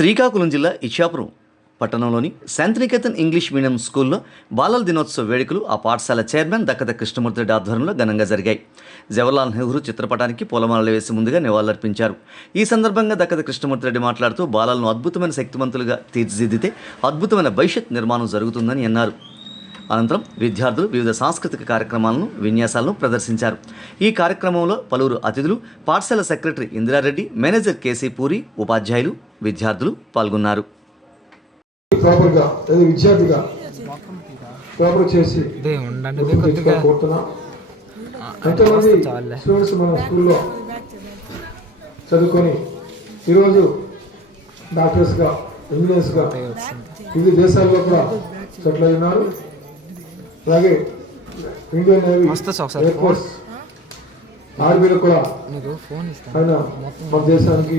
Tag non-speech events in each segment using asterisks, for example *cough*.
శ్రీకాకుళం జిల్లా ఇచ్చాపురం పట్టణంలోని Shantiniketan English medium స్కూల్లో బాలల దినోత్సవ వేడుకలు ఆ పాఠశాల చైర్మన్ దక్కత కృష్ణమూర్తి రెడ్డి ఆధ్వర్యంలో ఘనంగా జరిగాయి. జవహర్లాల్ నెహ్రూ చిత్రపటానికి పూలమాలలు వేసి ముందుగా నివాళులర్పించారు. ఈ సందర్భంగా దక్కత కృష్ణమూర్తి రెడ్డి మాట్లాడుతూ బాలలను అద్భుతమైన శక్తివంతులుగా తీర్చిదిద్దితే అద్భుతమైన భవిష్యత్ నిర్మాణం జరుగుతుందని అన్నారు. అనంతరం విద్యార్థులు వివిధ సాంస్కృతిక కార్యక్రమాలను విన్యాసాలను ప్రదర్శించారు. ఈ కార్యక్రమంలో పలువురు అతిథులు పాఠశాల secretary Indira Reddy manager KC Puri ఉపాధ్యాయులు విద్యార్థులు పాల్గొన్నారు. ప్రాపర్గా అదే విద్యార్థిగా ప్రాపర్ చేసి దే ఉండండి గుర్తు తెచ్చుకోవాలని కోరుతున్నా. ఎంతోమంది చాలులే. స్టూడెంట్స్ మన స్కూల్లో చదువుకొని ఈరోజు డాక్టర్స్గా ఇంజనీర్స్గా వివిధ దేశాల్లో కూడా సెటిల్ అయి ఉన్నారు అలాగే ఇండియన్ నేవీ ఎయిర్ ఫోర్స్ ఆర్మీలో కూడా నీకు ఫోన్ ఇస్తాను. ఆయన మన దేశానికి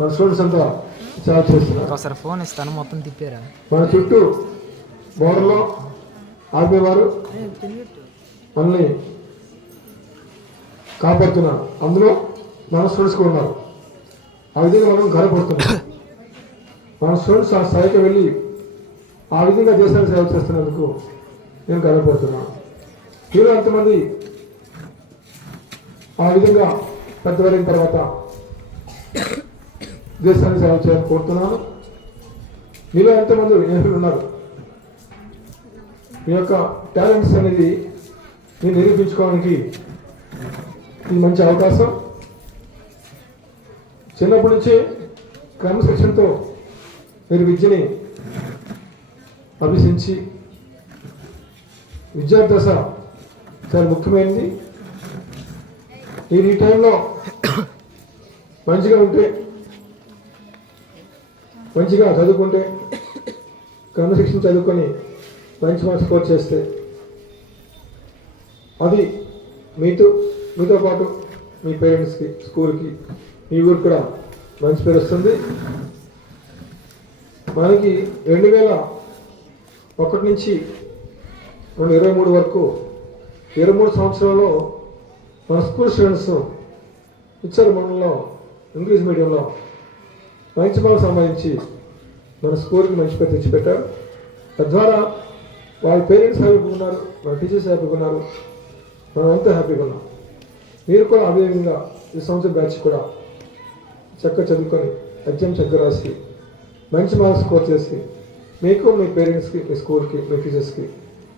మన స్టూడెంట్స్ అంతా చాలా చేస్తున్నారు. ఒకసారి ఫోన్ ఇస్తాను మొత్తం తిప్పారా. మన చుట్టూ బోర్డర్లో ఆర్మీ వారు మనల్ని కాపాడుతున్నారు. అందులో మన స్టూడెంట్స్ కూడా ఉన్నారు. ఆ విధంగా మనం గర్వపడుతున్నాం. *coughs* మన స్టూడెంట్స్ ఆ స్థాయికి వెళ్ళి ఆ విధంగా దేశానికి సేవ చేస్తున్నందుకు నేను గర్వపడుతున్నాను మీరు ఎంతమంది ఆ విధంగా పెద్దవరైన తర్వాత దేశానికి సేవ చేయాలని కోరుతున్నాను. మీలో ఎంతమంది ఏపీలు ఉన్నారు? మీ యొక్క టాలెంట్స్ అనేది మీరు నిరూపించుకోవడానికి ఇది మంచి అవకాశం. చిన్నప్పటి నుంచే క్రమశిక్షణతో మీరు విద్యని అభ్యసించి విద్యార్థి దశ. చాలా ముఖ్యమైనది ఈ టైంలో మంచిగా ఉంటే మంచిగా చదువుకుంటే క్రమశిక్షణ చదువుకొని మంచి మార్క్స్ స్కోర్ చేస్తే అది మీతో మీతో పాటు మీ పేరెంట్స్కి స్కూల్కి మీ ఊరికి కూడా మంచి పేరు వస్తుంది. మనకి రెండు వేల ఒకటి నుంచి రెండు ఇరవై మూడు వరకు ఇరవై మూడు సంవత్సరాల్లో మన స్కూల్ స్టూడెంట్స్ ఇచ్చారు మండలంలో ఇంగ్లీష్ మీడియంలో మంచి మార్క్స్ సంబంధించి మన స్కూల్కి మంచి పేరు తెచ్చిపెట్టారు. తద్వారా వాళ్ళ పేరెంట్స్ హ్యాపీగా ఉన్నారు వాళ్ళ టీచర్స్ హ్యాపీగా ఉన్నారు. మనం అంతా హ్యాపీగా ఉన్నాం. మీరు కూడా అదే విధంగా ఈ సంవత్సరం బ్యాచ్ కూడా చక్కగా చదువుకొని ఎగ్జామ్ చక్కగా రాసి మంచి మార్క్స్ స్కోర్ చేసి మీకు మీ పేరెంట్స్కి మీ స్కూల్కి మీ టీచర్స్కి